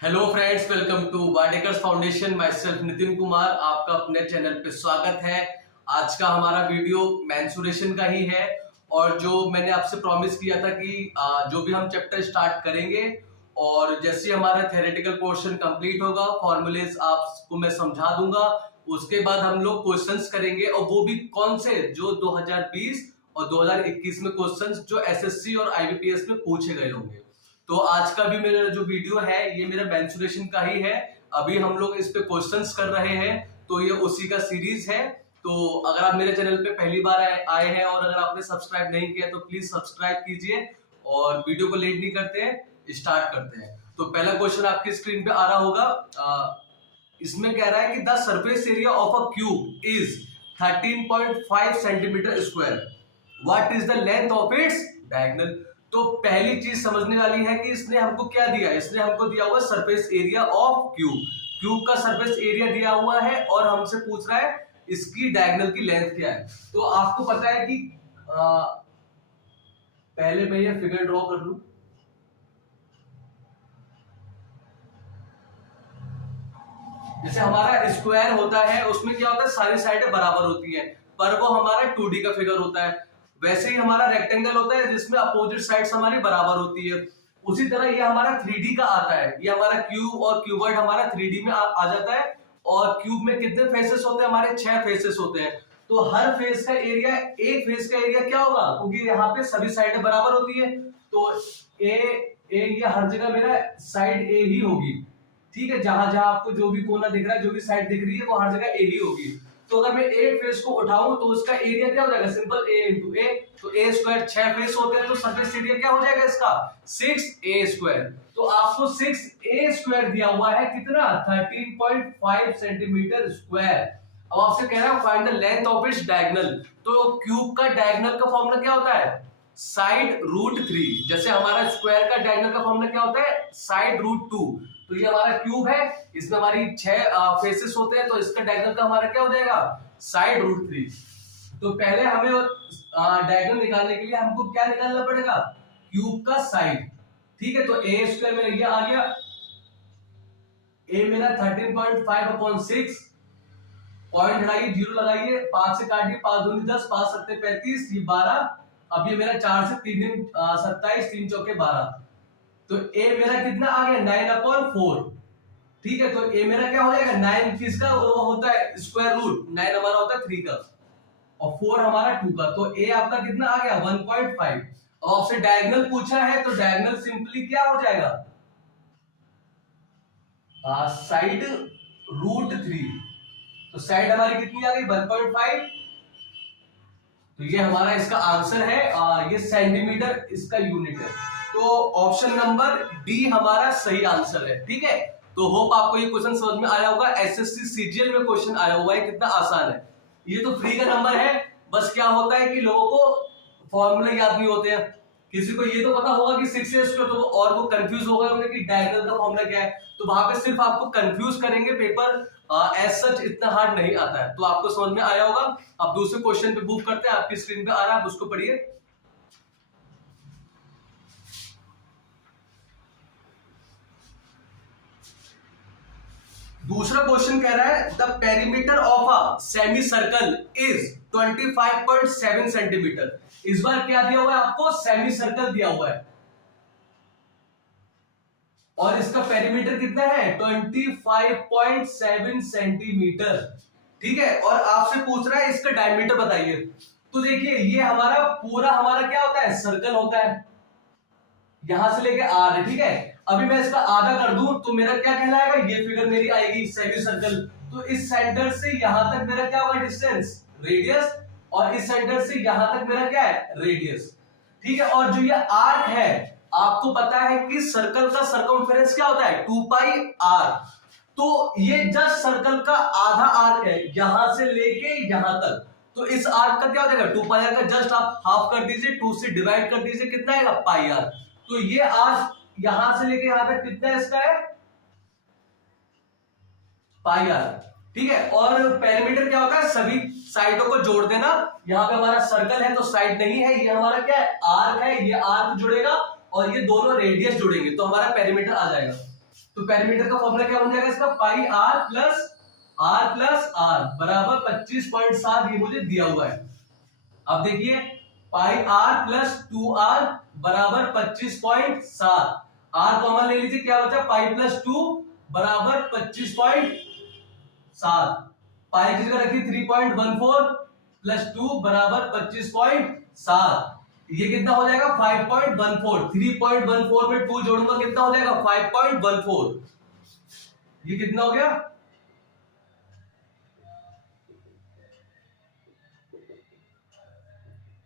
Hello friends, welcome to Wadekars foundation. Myself Nitin Kumar, आपका अपने channel पे स्वागत है। आज का हमारा वीडियो मेंसुरेशन का ही है और जो मैंने आपसे प्रॉमिस किया था कि जो भी हम चैप्टर स्टार्ट करेंगे और जैसे हमारा थ्योरेटिकल पोर्शन कंप्लीट होगा, फॉर्मूलेज आपको मैं समझा दूंगा। उसके बाद हम लोग क्वेश्चंस करेंगे और वो भी कौन से, जो 2020 और 2021 में क्वेश्चंस जो एसएससी और आईबीपीएस में पूछे गए होंगे। तो आज का भी मेरा जो वीडियो है ये मेरा मेंसुरेशन का ही है। अभी हम लोग इस पे क्वेश्चंस कर रहे हैं, तो ये उसी का सीरीज है। तो अगर आप मेरे चैनल पे पहली बार आए हैं और अगर आपने सब्सक्राइब नहीं किया तो प्लीज सब्सक्राइब कीजिए और वीडियो को लेट नहीं करते हैं, स्टार्ट करते हैं। तो पहला क्वेश्चन आपकी स्क्रीन पे आ रहा होगा। इसमें कह रहा है कि the surface area of a cube is 13.5 centimetre square, what is the length of its diagonal. तो पहली चीज समझने वाली है कि इसने हमको क्या दिया। इसने हमको दिया हुआ surface area of cube. Cube का सरफेस एरिया दिया हुआ है और हमसे पूछ रहा है इसकी डायगोनल की लेंथ क्या है। तो आपको पता है कि पहले मैं ये फिगर ड्रॉ कर लूं। जैसे हमारा स्क्वायर होता है उसमें क्या होता है, सारी साइडें बराबर होती हैं, पर वो हमारा 2D का फिगर होता है। वैसे ही हमारा रेक्टेंगल होता है जिसमें अपोजिट साइड्स हमारी बराबर होती है। उसी तरह ये हमारा 3D का आता है। ये हमारा क्यूब और क्यूबॉइड हमारा 3D में आ जाता है। और क्यूब में कितने फेसेस होते हैं, हमारे 6 फेसेस होते हैं। तो हर फेस का एरिया, एक फेस का एरिया क्या होगा, क्योंकि यहाँ पे सभी साइडें बराबर होती है। तो ये हर जगह मेरा साइड ए ही होगी। ठीक है, जहां जहां आपको जो भी कोना दिख रहा है, जो भी साइड दिख रही है, वो हर जगह ए ही होगी। तो अगर मैं ए फेस को उठाऊं तो उसका एरिया क्या हो जाएगा, सिंपल ए इंटू ए। तो ए स्क्वायर 6 फेस होते हैं तो सरफेस एरिया क्या हो जाएगा इसका 6a स्क्वायर। तो आपको 6a स्क्वायर दिया हुआ है, कितना 13.5 सेंटीमीटर स्क्वायर। अब आपसे कह रहा है find the length of its diagonal. तो क्यूब का डायगोनल का फॉर्मूला क्या होता है, साइड रूट 3। जैसे हमारा स्क्वायर का डायगोनल का फॉर्मूला क्या होता है, साइड रूट 2। तो ये हमारा क्यूब है, इसमें हमारी 6 फेसेस होते हैं, तो इसका डायगोनल का हमारा क्या हो जाएगा, साइड रूट 3। तो पहले हमें डायगोनल निकालने के लिए हमको क्या निकालना पड़ेगा, क्यूब का साइड। ठीक है, तो ए स्क्वायर मेरा ये आ गया, ए मेरा 13.5/6, पॉइंट हटाइए, 0 लगाइए, 5 से काटिए, 5 दूनी 10, 5 सत्ते 35, ये 12। अब ये मेरा 4 से 3 दिन 27, 3 चौके 12। तो ए मेरा कितना आ गया 9/4। ठीक है, तो ए मेरा क्या हो जाएगा 9 किसका वो होता है स्क्वायर रूट, 9 हमारा होता है 3 का और 4 हमारा 2 का। तो ए आपका कितना आ गया 1.5। अब आपसे डायगोनल पूछा है तो डायगोनल सिंपली क्या हो जाएगा, साइड रूट 3। तो साइड हमारी कितनी आ गई 1.5। तो ये हमारा इसका आंसर है। ये सेंटीमीटर इसका यूनिट है। तो ऑप्शन नंबर डी हमारा सही आंसर है। ठीक है, तो होप आपको ये क्वेश्चन समझ में आया होगा। एसएससी सीजीएल में क्वेश्चन आया हुआ है, कितना आसान है। ये तो फ्री का नंबर है, बस क्या होता है कि लोगों को फॉर्मूले याद नहीं होते हैं। किसी को ये तो पता होगा कि 6a स्क्वायर, तो और वो कंफ्यूज हो गए होंगे कि डायगोनल का फॉर्मूला क्या है। तो वहां पे सिर्फ आपको कंफ्यूज करेंगे, पेपर एज सच इतना हार्ड नहीं आता है। तो आपको समझ में आया होगा। अब दूसरे क्वेश्चन पे मूव करते हैं, आपकी स्क्रीन पे आ रहा है, आप उसको पढ़िए। दूसरा क्वेश्चन कह रहा है the perimeter of a semi circle is 25.7 centimetre. इस बार क्या दिया हुआ है आपको, सेमी सर्कल दिया हुआ है और इसका पेरीमीटर कितना है 25.7 सेंटीमीटर। ठीक है, और आपसे पूछ रहा है इसका डायमीटर बताइए। तो देखिए ये हमारा पूरा हमारा क्या होता है, सर्कल होता है, यहां से लेके आर है। ठीक है, अभी मैं इसका आधा कर दूं तो मेरा क्या कहलाएगा, ये फिगर मेरी आएगी सेमी सर्कल। तो इस सेंटर से यहां तक मेरा क्या होगा डिस्टेंस, रेडियस, और इस सेंटर से यहां तक मेरा क्या है, रेडियस। ठीक है, और जो ये आर्क है, आपको पता है कि सर्कल का सर्कमफेरेंस क्या होता है 2πr। तो ये जस्ट सर्कल का आधा आर्क है, यहां से लेके यहां तक। तो इस आर्क का क्या हो जाएगा 2πr का जस्ट आप हाफ कर दीजिए, 2 से डिवाइड कर दीजिए, कितना आएगा πr। तो ये आर्क यहां से लेके यहां तक कितना इसका है πr। ठीक है, और पेरीमीटर क्या होता है, सभी साइडों को जोड़ देना। यहाँ पे हमारा सर्कल है तो साइड नहीं है, ये हमारा क्या है आर्क है, ये आर्क जुड़ेगा और ये दोनों रेडियस जुड़ेंगे तो हमारा पेरीमीटर आ जाएगा। तो पेरीमीटर का फॉर्मूला क्या बन जाएगा इसका, पाई आर प्लस आर बराबर 25.7, ये मुझे दिया हुआ है। अब देखिए पाई आर प्लस 2r बराबर 25.7, आर कॉमन ले लीजिए, क्या बचा पाई प्लस 2 बराबर 25.7, पाई की जगह रखिए 3.14 प्लस 2 बराबर 25.7, ये कितना हो जाएगा 5.14, 3.14 में 2 जोड़ूंगा कितना हो जाएगा 5.14, ये कितना हो गया,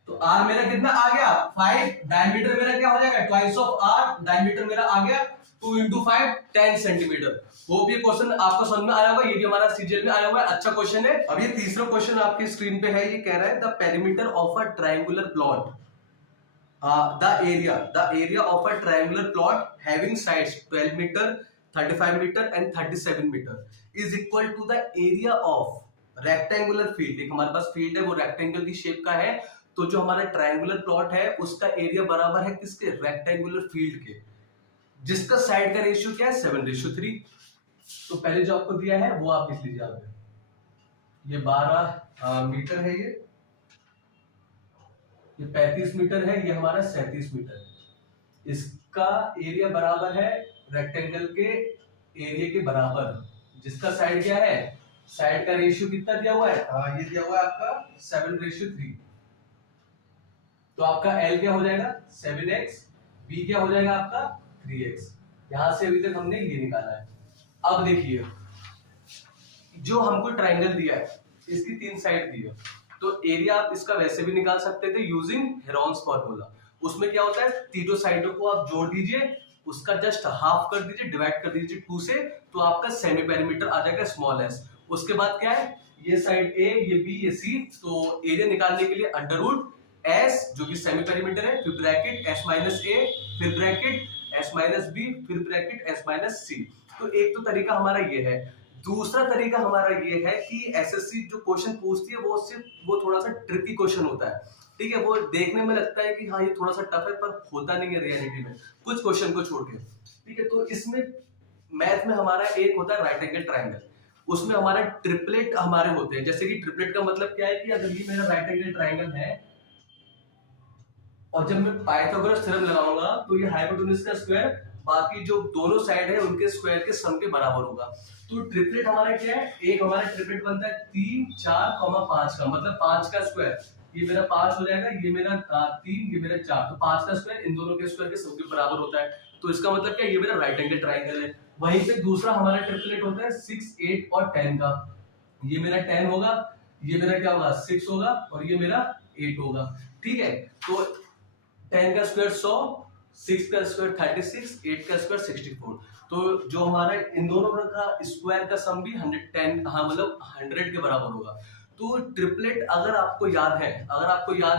तो आर मेरा कितना आ गया 5, डायमीटर मेरा क्या हो जाएगा ट्वाइस ऑफ आर, डायमीटर मेरा आ गया 2 इंटू 5 10 सेंटीमीटर। होप ये क्वेश्चन आपको समझ में आया होगा, ये भी हमारा सीजीएल में आया हुआ है, अच्छा क्वेश्चन है। अब ये तीसरा क्वेश्चन आपकी स्क्रीन पे है, ये कह रहा है the perimeter of a triangular plot, the area of a triangular plot having sides 12 meter 35 meter and 37 meter is equal to the area of rectangular field। एक हमारे पास फील्ड है वो रेक्टेंगल की शेप का है, तो जो हमारा ट्रायंगुलर प्लॉट है उसका एरिया बराबर है किसके, रेक्टेंगुलर फील्ड के, जिसका साइड का रेशियो क्या है 7:3। तो पहले जो आपको दिया है वो आप लिख लीजिए, आप ये 12 मीटर है, ये 35 मीटर है, ये हमारा 37 मीटर है, इसका एरिया बराबर है रेक्टेंगल के एरिया के बराबर, जिसका साइड क्या है, साइड का रेशियो कितना दिया हुआ है, ये दिया हुआ है आपका 7:3। तो आपका L क्या हो जाएगा 7x, B क्या हो जाएगा आपका 3x, यहां से अभी तक हमने ये निकाला है। अब देखिए जो हमको ट्राइंगल दिया है इसकी 3 साइड दी है, तो एरिया आप इसका वैसे भी निकाल सकते थे यूजिंग हेरोन्स फॉर्मूला। उसमें क्या होता है तीनों साइडों को आप जोड़ दीजिए, उसका जस्ट हाफ कर दीजिए, डिवाइड कर दीजिए 2 से, तो आपका सेमी पेरीमीटर आ जाएगा स्मॉल s। उसके बाद क्या है, ये साइड a, ये b, ये c, तो एरिया निकालने के लिए अंडर रूट s जो कि सेमी पेरीमीटर है, फिर ब्रैकेट s माइनस a, फिर ब्रैकेट s माइनस b, फिर ब्रैकेट s माइनस c। तो एक तो तरीका हमारा ये है। दूसरा तरीका हमारा ये है कि एसएससी जो क्वेश्चन पूछती है वो थोड़ा सा ट्रिकी क्वेश्चन होता है, ठीक है, वो देखने में लगता है कि हाँ ये थोड़ा सा टफ है, पर होता नहीं है रियलिटी में, कुछ क्वेश्चन को छोड़ के, ठीक है। तो इसमें मैथ में हमारा एक होता है राइट एंगल ट्राइंगल, उसमें हमारा ट्रिपलेट हमारे होते हैं। जैसे कि ट्रिपलेट का मतलब क्या है कि अगर ये मेरा राइट एंगल ट्राइंगल है और जब मैं पाइथागोरस थ्योरम लगाऊंगा तो ये हाइपोटेन्यूज का स्क्वायर बाकी जो दोनों साइड है उनके स्क्वायर के सम के बराबर होगा। तो ट्रिपलेट हमारा क्या है, एक हमारा ट्रिपलेट बनता है 3 4 5 का, मतलब 5 का स्क्वायर, ये मेरा 5 हो जाएगा, ये मेरा 3, ये मेरा 4, तो 5 का स्क्वायर इन दोनों के स्क्वायर के सम के बराबर होता है। तो इसका मतलब क्या, ये मेरा राइट एंगल ट्राइंगल है। वहीं पे दूसरा हमारा ट्रिपलेट होता है 6 8 और 10 का, ये मेरा 10 होगा, ये मेरा क्या होगा 6 होगा और ये मेरा 8 होगा, ठीक है। तो 10 का स्क्वायर 100, 6 का स्क्वायर 36, 8 का स्क्वायर 64, तो जो हमारा इन दोनों का स्क्वायर का सम भी 110, हाँ मतलब 100 के बराबर होगा। तो ट्रिपलेट अगर आपको याद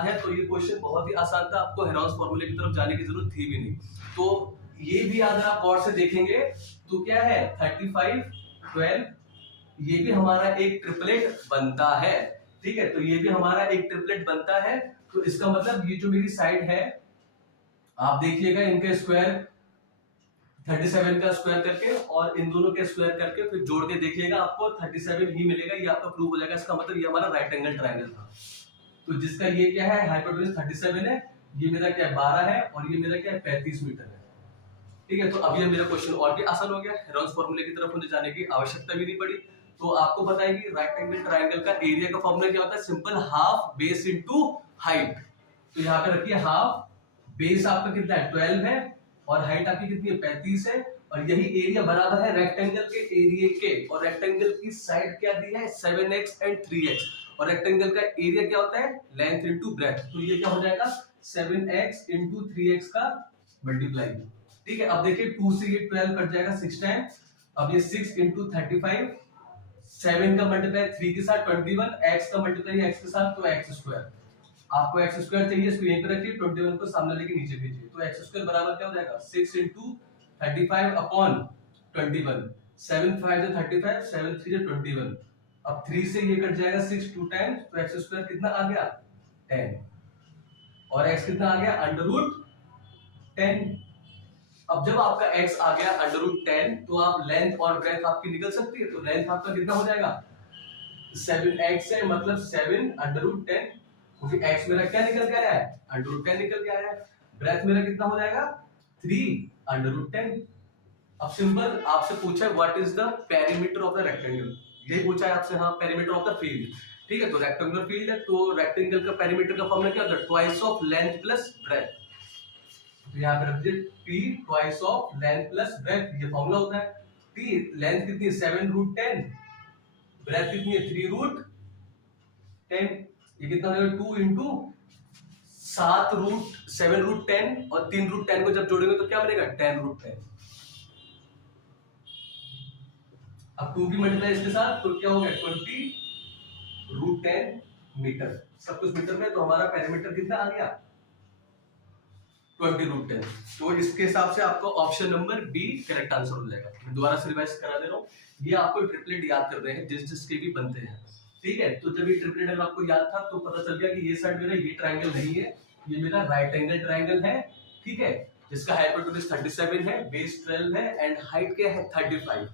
है तो ये क्वेश्चन बहुत ही आसान था, आपको हेरोन्स फॉर्मूले की तरफ जाने की जरूरत थी भी नहीं। तो ये भी अगर आप गौर से देखेंगे तो क्या है 35 12, ये भी हमारा एक ट्रिपलेट बनता है, ठीक है। तो ये भी हमारा एक ट्रिपलेट बनता है। तो इसका मतलब ये जो मेरी साइड है आप देखिएगा इनके स्क्वायर 37 का स्क्वायर करके और इन दोनों के स्क्वायर करके फिर जोड़ के देखिएगा आपको 37 ही मिलेगा, ये आपका प्रूव हो जाएगा। इसका मतलब ये हमारा राइट एंगल ट्रायंगल था। तो जिसका ये क्या है हाइपोटेन्यूज 37 है, ये मेरा क्या है 12 है और ये मेरा क्या है 35 मीटर है, ठीक है। तो अब ये मेरा क्वेश्चन और भी आसान हो गया, हेरोन्स फॉर्मूले की तरफ मुझे जाने की आवश्यकता भी नहीं पड़ी। तो आपको पता है कि राइट एंगल ट्रायंगल का एरिया का फॉर्मूला क्या होता है, simple half base into height. तो यहाँ पे रखिए हाफ, बेस आपका कितना है 12 है और हाइट आपकी कितनी है 35 है, और यही एरिया बराबर है रेक्टेंगल के एरिया के, और रेक्टेंगल की साइड क्या दी है 7x एंड 3x, और रेक्टेंगल का एरिया क्या होता है लेंथ इनटू ब्रेड्थ। तो ये क्या हो जाएगा 7x इनटू 3x का मल्टीप्लाई, ठीक है। अब देखिए 2 से ये 12 कट जाएगा 6 टाइम, अब ये 6 इनटू 35, 7 का मल्टीप्लाई 3 के साथ 21, x का मल्टीप्लाई x के साथ तो x स्क्वायर, आपको एक्स स्क्वायर चाहिए, इसको यहीं पे रखिए, 21 को सामने लेके नीचे भेजिए, तो एक्स स्क्वायर बराबर क्या हो जाएगा 6 इंटू 35 अपॉन 21, 7 5 35, 7 3 21, अब 3 से ये कट जाएगा 6 2 टाइम्स, तो एक्स स्क्वायर कितना आ गया 10 और एक्स कितना आ गया अंडर रूट 10, अब जब आपका x आ गया √10, तो आप लेंथ और ब्रेथ आपकी निकल सकती है। तो लेंथ आपका कितना हो जाएगा 7x है, मतलब 7 √10, क्योंकि x मेरा क्या निकल के आया है √10 निकल के आया है। ब्रेथ मेरा कितना हो जाएगा 3 √10। अब सिंपल आपसे पूछा है what is the perimeter of the rectangle, यही पूछा है आपसे। हाँ, पेरीमीटर ऑफ द फील्ड, ठीक है। तो रेक्टेंगुलर फील्ड है, तो रेक्टेंगल का पेरीमीटर का फॉर्मूला क्या होता है, twice of length plus breadth. तो यहाँ पे रख दीजिए t twice of length plus breadth, ये फॉर्मूला होता है। t लेंथ कितनी है 7 √10, ब्रेथ कितनी है 3 √10, ये कितना हो जाएगा 2 इंटू 7 √7 √10 और 3 √10 को जब जोड़ेंगे तो क्या बनेगा 10 √10। अब 2 की मल्टीप्लाई इसके साथ तो क्या हो गया 20 √10 मीटर, सब कुछ मीटर में। तो हमारा पेरीमीटर कितना आ गया 20 √10। तो इसके हिसाब से आपको option number B correct answer हो जाएगा। मैं दोबारा से रिवाइज करा दे रहा हूँ, ये आपको ट्रिपलेट याद कर रहे हैं जिस जिसके भी बनते हैं, ठीक है। तो जब ये ट्रिपलेट अगर आपको याद था तो पता चल गया कि ये साइड मेरा ये ट्रायंगल नहीं है, ये मेरा राइट एंगल ट्रायंगल है, ठीक है, जिसका हाइपोटेन्यूज 37 है, बेस 12 है एंड हाइट क्या है 35।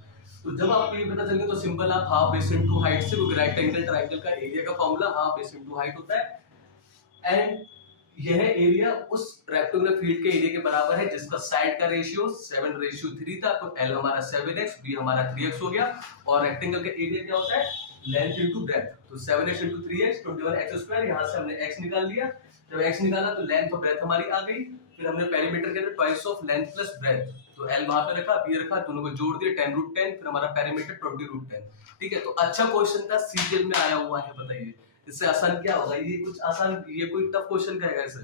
तो जब आपको ये पता चल गया तो सिंपल आप हाफ बेस इनटू हाइट से, क्योंकि राइट एंगल ट्रायंगल का एरिया का formula half base into height होता है, एंड यह एरिया उस रेक्टेंगुलर फील्ड के एरिया के बराबर है जिसका साइड का रेशियो 7:3 था। तो L हमारा 7x, B हमारा 3x हो गया, और रेक्टेंगल का एरिया क्या होता है लेंथ इनटू ब्रेथ। तो 7x इनटू 3x 21x², यहाँ से हमने x निकाल लिया। जब x निकाला तो लेंथ और ब्रेथ हमारी आ गई। फिर हमने पेरीमीटर के लिए twice of length plus breadth, तो L वहां पे रखा, B रखा, दोनों को जोड़ दिया 10 √10, फिर हमारा पेरीमीटर 20 √10, ठीक है। तो अच्छा क्वेश्चन था, सीजीएल में आया हुआ है, बताइए इससे आसान क्या होगा। ये कुछ आसान, ये कोई टफ क्वेश्चन कहेगा इसे।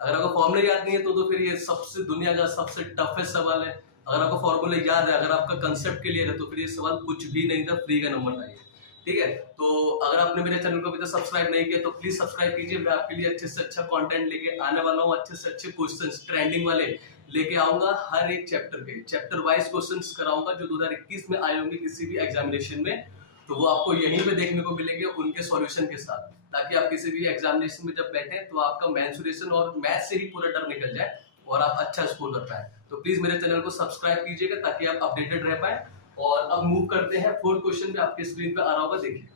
अगर आपको फॉर्मूला याद नहीं है तो फिर ये सबसे दुनिया का सबसे टफेस्ट सवाल है। अगर आपको फॉर्मूला याद है, अगर आपका कंसेप्ट क्लियर है, तो फिर ये सवाल कुछ भी नहीं था, फ्री का नंबर था ये, ठीक है। तो अगर आपने मेरे चैनल को अभी तक सब्सक्राइब नहीं किया तो प्लीज सब्सक्राइब कीजिए। मैं आपके लिए अच्छे से अच्छा कंटेंट लेके आने वाला हूँ, अच्छे से अच्छे क्वेश्चंस ट्रेंडिंग वाले लेके आऊंगा। हर एक चैप्टर के चैप्टर वाइज क्वेश्चंस कराऊंगा जो 2021 में आए होंगे किसी भी एग्जामिनेशन में, तो वो आपको यहीं पे देखने को मिलेंगे उनके सॉल्यूशन के साथ, ताकि आप किसी भी एग्जामिनेशन में जब बैठे तो आपका मेंसुरेशन और मैथ से ही पूरा डर निकल जाए और आप अच्छा स्कोर कर पाए। तो प्लीज मेरे चैनल को सब्सक्राइब कीजिएगा ताकि आप अपडेटेड रह पाए। और अब मूव करते हैं फोर्थ क्वेश्चन पे, आपके स्क्रीन पे आ रहा होगा, देखिए।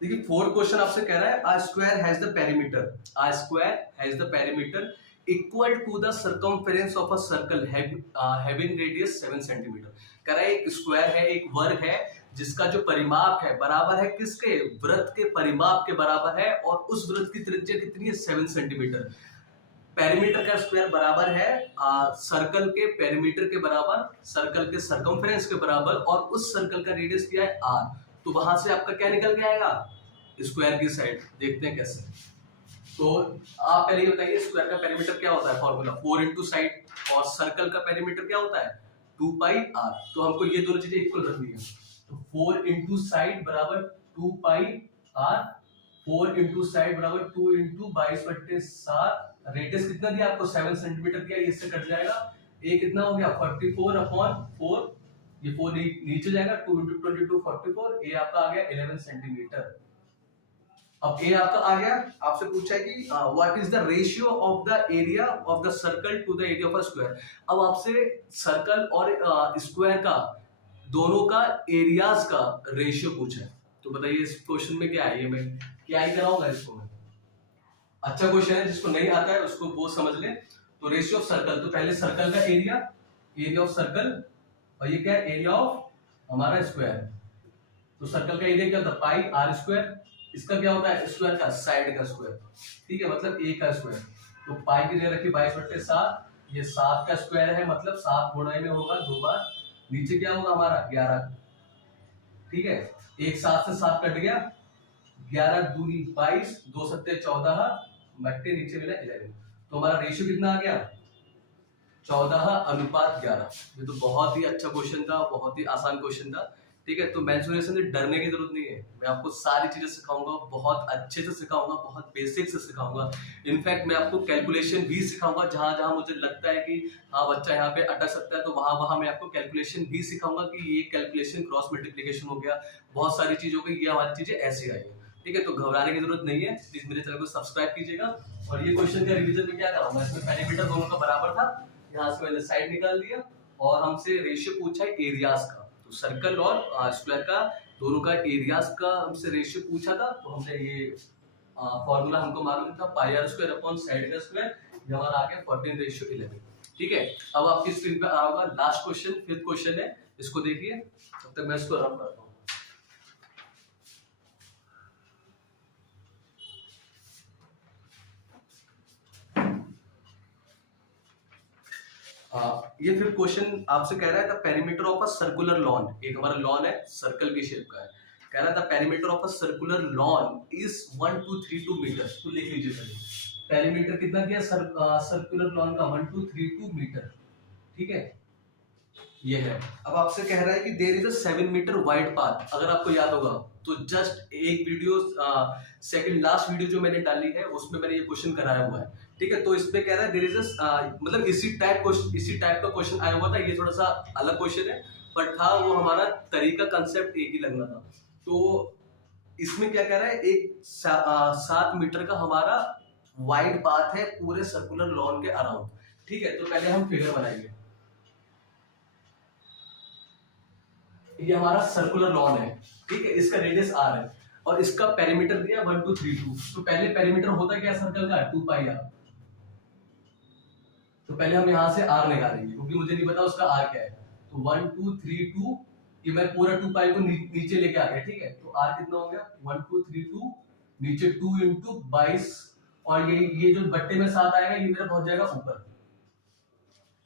देखिए फोर्थ क्वेश्चन आपसे कह रहा है a square has the perimeter, a square has the perimeter equal to the circumference of a circle having radius 7 centimetre. कह रहा है एक स्क्वायर है, एक वर्ग है जिसका जो परिमाप है बराबर है किसके, वृत्त के परिमाप के बराबर है, और उस वृत्त की त्रिज्या कितनी है 7 सेंटीमीटर। पेरीमीटर का स्क्वायर बराबर है सर्कल के पेरीमीटर के बराबर, सर्कल के सर्कमफेरेंस के बराबर, और उस सर्कल का रेडियस क्या है r। तो वहां से आपका क्या निकल के आएगा स्क्वायर की साइड, देखते हैं कैसे। तो आप पहले ये बताइए स्क्वायर का पेरीमीटर क्या होता है, फॉर्मूला 4 इंटू साइड, और सर्कल का पेरीमीटर क्या होता है 2πr। तो हमको ये दोनों चीजें इक्वल रखनी है। तो 4 इंटू साइड बराबर 2πr, 4 इंटू साइड बराबर 2 इंटू 22/7, रेडियस कितना दिया आपको 7 सेंटीमीटर दिया, इससे कट जाएगा, ए कितना हो गया 44/4, ये 4 नीचे जाएगा, 2 इंटू 22 44, ए आपका आ गया 11 सेंटीमीटर। अब ए आपका आ गया, आपसे पूछा है कि what is the ratio of the area of the circle to the area of a square. अब आपसे सर्कल और स्क्वायर का दोनों का एरियाज का रेशियो पूछा है। तो बताइए इस क्वेश्चन में क्या है, ये मैं क्या ही कराऊंगा इसको मैं। अच्छा क्वेश्चन है, जिसको नहीं आता है उसको वो समझ ले। तो रेशियो ऑफ सर्कल, तो पहले सर्कल का एरिया ऑफ सर्कल, और ये क्या है एरिया ऑफ हमारा स्क्वायर। तो सर्कल का एरिया क्या होता है पाई आर स्क्वायर, इसका क्या होता है स्क्वायर का साइड का स्क्वायर, ठीक है, मतलब ए का स्क्वायर। तो पाई की जगह रखी 22/7, ये 7 का स्क्वायर है, मतलब 7 गुणा में होगा 2 बार, नीचे क्या होगा हमारा 11, ठीक है, एक 7 से 7 कट गया, 11 दूनी 22, 2 सत्ते 14, बट्टे नीचे मिला 11। तो हमारा रेशियो कितना आ गया 14:11। ये तो बहुत ही अच्छा क्वेश्चन था, बहुत ही आसान क्वेश्चन था, ठीक है। तो मेंसुरेशन से डरने की जरूरत नहीं है, मैं आपको सारी चीजें सिखाऊंगा, बहुत अच्छे से सिखाऊंगा, बहुत बेसिक से सिखाऊंगा। इनफैक्ट मैं आपको कैलकुलेशन भी सिखाऊंगा, जहां जहां मुझे लगता है कि हाँ बच्चा यहाँ पे अटक सकता है, तो वहां वहां मैं आपको कैलकुलेशन भी सिखाऊंगा कि ये कैलकुलेशन क्रॉस मल्टीप्लीकेशन हो गया, बहुत सारी चीजों की ये हमारी चीजें ऐसी आई है। ठीक है, तो घबराने की जरूरत नहीं है, प्लीज मेरे चैनल को सब्सक्राइब कीजिएगा। और ये क्वेश्चन का रिवीजन में क्या कराऊंगा, इसमें पेरीमीटर दोनों का बराबर था, यहाँ से मैंने साइड निकाल दिया, और हमसे रेशियो पूछा है एरियाज का, तो सर्कल और स्क्वायर का दोनों का एरियाज का हमसे रेशियो पूछा था, तो हमने ये फॉर्मूला हमको मालूम था, पाई आर स्क्वायर अपॉन साइड का स्क्वायर, ये हमारा आ गया 14:11। ठीक है, अब आपकी स्क्रीन पे आ रहा होगा लास्ट क्वेश्चन, फिफ्थ क्वेश्चन है, इसको देखिए, तब तक मैं इसको रफ करता हूँ। ये फिर क्वेश्चन आपसे कह रहा है the perimeter of a circular lawn, एक हमारा लॉन है सर्कल की शेप का है, कह रहा है the perimeter of a circular lawn is 1232 metre. तो लिख लीजिए पहले पेरीमीटर कितना दिया सर्कुलर लॉन का, 1232 मीटर। ठीक है, ये है। अब आपसे कह रहा है कि there is a 7 metre wide path, अगर आपको याद होगा तो जस्ट एक वीडियो सेकंड लास्ट वीडियो जो मैंने डाली है उसमें मैंने ये क्वेश्चन कराया हुआ है। ठीक है, तो इस पे कह रहा है देयर इज मतलब इसी टाइप का क्वेश्चन आया हुआ था, ये थोड़ा सा अलग क्वेश्चन है, बट था वो हमारा तरीका कंसेप्ट एक ही लगना था। तो इसमें क्या कह रहा है, एक 7 मीटर का हमारा वाइड पाथ है पूरे सर्कुलर लॉन के अराउंड। ठीक है, तो पहले हम फिगर बनाएंगे, ये हमारा सर्कुलर लॉन है, ठीक है, इसका रेडियस r है और इसका पेरीमीटर दिया 1232। तो पहले पेरीमीटर होता क्या सर्कल का, 2 पाई r। तो पहले हम यहां से r निकालेंगे क्योंकि मुझे नहीं पता उसका r क्या है, तो 1232, ये मैं पूरा 2 पाई को नीचे लेके आ गया। ठीक है, तो r कितना हो गया 1232, नीचे 2 × 22, और ये जो बट्टे में 7 आएगा ये मेरा पहुंच जाएगा ऊपर।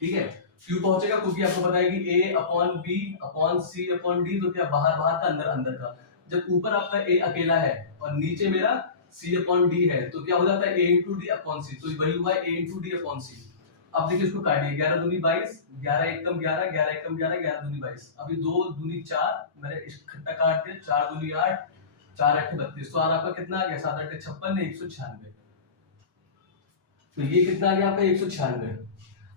ठीक है, क्यों पहुंचेगा, क्योंकि आपको पता है कि a upon b upon c upon d, तो क्या बाहर बाहर का अंदर अंदर का, जब ऊपर आपका a अकेला है और नीचे मेरा c अपॉन d है, तो क्या हो जाता है a × d अपॉन c, तो वही हुआ a × d अपॉन c। अब देखिए इसको काटिए, 11 दूनी 22, 11 एकम 11, 11 एकम 11, 11 दूनी 22, अभी 2 दूनी 4, मैंने इकट्ठा काट दिया, 4 दूनी 8, 4 8 32, तो आपका कितना आ गया 7 8 56, 196। तो ये कितना आ गया आपका 196।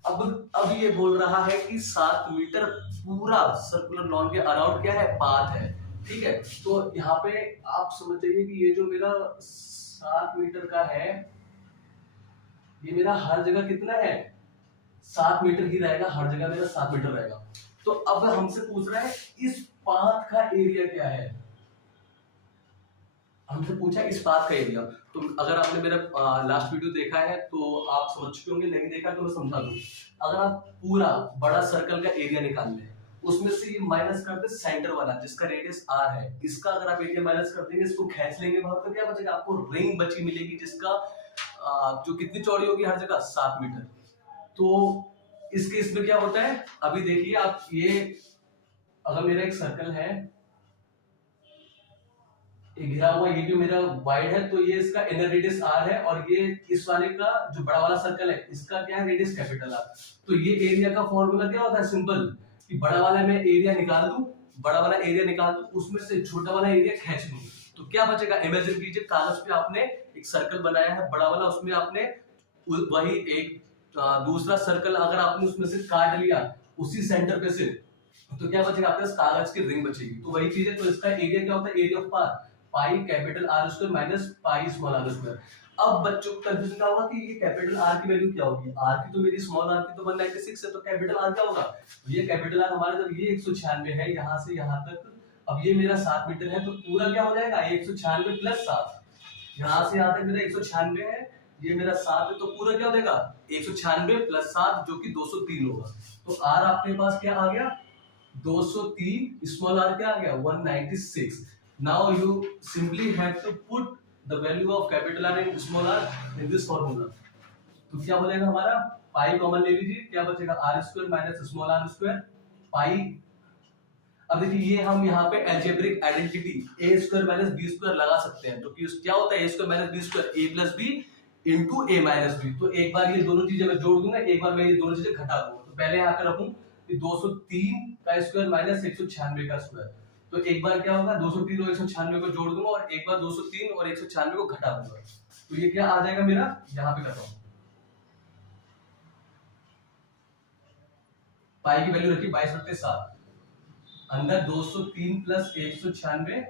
अब ये बोल रहा है कि 7 मीटर पूरा सर्कुलर लॉन के अराउंड क्या है, पाथ है। ठीक है, तो यहाँ पे आप समझ जाइए कि ये जो मेरा 7 मीटर का है, ये मेरा हर जगह कितना है 7 मीटर ही रहेगा, हर जगह मेरा 7 मीटर रहेगा। तो अब हमसे पूछ रहा है इस पाथ का एरिया क्या है, हमसे पूछा इस पाथ का एरिया। तो अगर आपने मेरा लास्ट वीडियो देखा है तो आप समझ चुके होंगे, नहीं देखा तो मैं समझा दूं। अगर आप पूरा बड़ा सर्कल का एरिया निकाल लें, उसमें से ये माइनस कर दे सेंटर वाला जिसका रेडियस r है, इसका अगर आप एरिया माइनस कर देंगे, इसको खींच लेंगे बाहर, तो क्या बचेगा, आपको रिंग बची मिलेगी जिसका जो कितनी चौड़ी होगी हर जगह 7 मीटर। तो इस केस में क्या होता है, अभी देखिए आप, ये अगर मेरा एक सर्कल है, ये घिरा हुआ, ये भी मेरा वाइड है, तो ये इसका इनर रेडियस r है, और ये इस वाले का जो बड़ा वाला सर्कल है इसका क्या है, रेडियस कैपिटल R। तो ये एरिया का फॉर्मूला क्या होता है, सिंपल, कि बड़ा वाला मैं एरिया निकाल दूं, बड़ा वाला एरिया निकाल दूं, उसमें से छोटा वाला एरिया खींच लूं, तो क्या बचेगा, इमेजिन कीजिए कागज पे आपने एक सर्कल बनाया है बड़ा वाला, उसमें आपने वही एक दूसरा सर्कल अगर आपने उसमें से काट लिया उसी सेंटर पे से, तो क्या बचेगा आपके पास, कागज की रिंग बचेगी। तो वही चीज है, तो इसका एरिया क्या होता है, area of path pi capital R square minus pi small r square. अब बच्चों को कंफ्यूजन क्या होगा कि ये कैपिटल R की वैल्यू क्या होगी, R की तो मेरी स्मॉल r की तो 196 है, तो कैपिटल R क्या होगा, तो ये कैपिटल R हमारा जब ये 196 है यहाँ से यहाँ तक, अब ये मेरा 7 मीटर है, तो पूरा क्या हो जाएगा 196 प्लस 7, यहाँ से यहाँ तक मेरा 196 है, ये मेरा 7 है, तो पूरा क्या हो जाएगा 196 प्लस 7 जो कि 203 होगा। तो R आपके पास क्या आ गया 203, स्मॉल r क्या आ गया 196। Now you simply have to put the value of capital R and small r in this formula। तो क्या बचेगा हमारा, पाई कॉमन ले लीजिए, क्या बचेगा r square minus small r square pi. अब देखिए ये हम यहाँ पे algebraic identity a square minus b square लगा सकते हैं, तो क्या होता है a square minus b square a plus b into a minus b। तो एक बार ये दोनों चीजें मैं जोड़ दूंगा, एक बार मैं ये दोनों चीजें घटा दूंगा। तो पहले यहाँ पे रखूं 203 का स्क्वायर माइनस 196 का स्क्वायर, तो एक बार क्या होगा, 203 और 196 को जोड़ दूंगा और एक बार 203 और 196 को घटा दूंगा। तो ये क्या आ जाएगा मेरा, यहाँ पे करता हूं, पाई की वैल्यू रखी 22/7, अंदर 203 प्लस 196,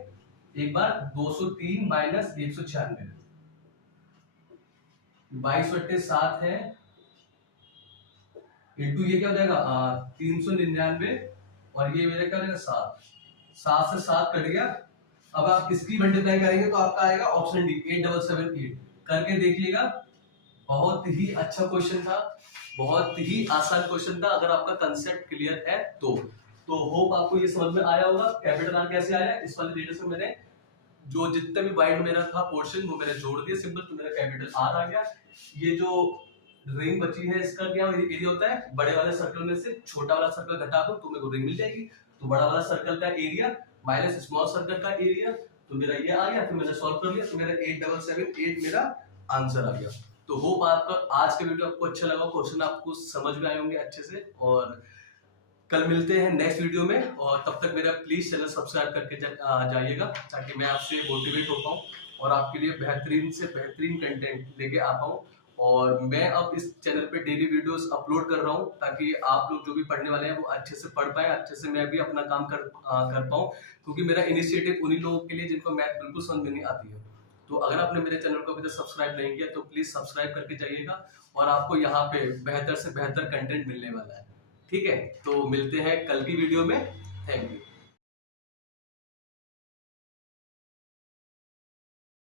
एक बार 203 माइनस 196, 22/7 है इंटू ये क्या हो जाएगा 399 और ये मेरा क्या हो जाएगा 7, 7 से 7 कट गया। अब आप इसकी मल्टीप्लाई करेंगे तो आपका आएगा ऑप्शन डी 8778, करके देखिएगा। बहुत ही अच्छा क्वेश्चन था, बहुत ही आसान क्वेश्चन था, अगर आपका कंसेप्ट क्लियर है तो होप आपको ये समझ में आया होगा। कैपिटल आर कैसे आया, इस वाले डेटा से मैंने जो जितना भी वाइड मेरा था पोर्शन वो मैंने जोड़ दिया सिंपल, तो मेरा कैपिटल आर आ गया। ये जो रिंग बची है इसका क्या एरिया होता है, बड़े वाले सर्कल में से छोटा वाला सर्कल घटा दो तो मेरे को रिंग मिल जाएगी। तो बड़ा वाला सर्कल का एरिया माइनस स्मॉल सर्कल का एरिया, तो मेरा ये आ गया। फिर मैंने सॉल्व कर लिया तो मेरा 8778 मेरा आंसर आ गया। तो होप आपका आज का वीडियो आपको अच्छा लगा, क्वेश्चन आपको समझ में आए होंगे अच्छे से। और कल मिलते हैं नेक्स्ट वीडियो में, और तब तक मेरा प्लीज चैनल सब्सक्राइब करके जाइएगा ताकि मैं आपसे मोटिवेट हो पाऊँ और आपके लिए बेहतरीन से बेहतरीन कंटेंट लेके आ पाऊँ। और मैं अब इस चैनल पे डेली वीडियोस अपलोड कर रहा हूँ ताकि आप लोग जो भी पढ़ने वाले हैं वो अच्छे से पढ़ पाए, अच्छे से मैं भी अपना काम कर पाऊँ, क्योंकि मेरा इनिशिएटिव उन्हीं लोगों के लिए जिनको मैथ बिल्कुल समझ में नहीं आती है। तो अगर आपने मेरे चैनल को अभी तक सब्सक्राइब नहीं किया तो प्लीज सब्सक्राइब करके जाइएगा, और आपको यहाँ पे बेहतर से बेहतर कंटेंट मिलने वाला है। ठीक है, तो मिलते हैं कल की वीडियो में। Thank you.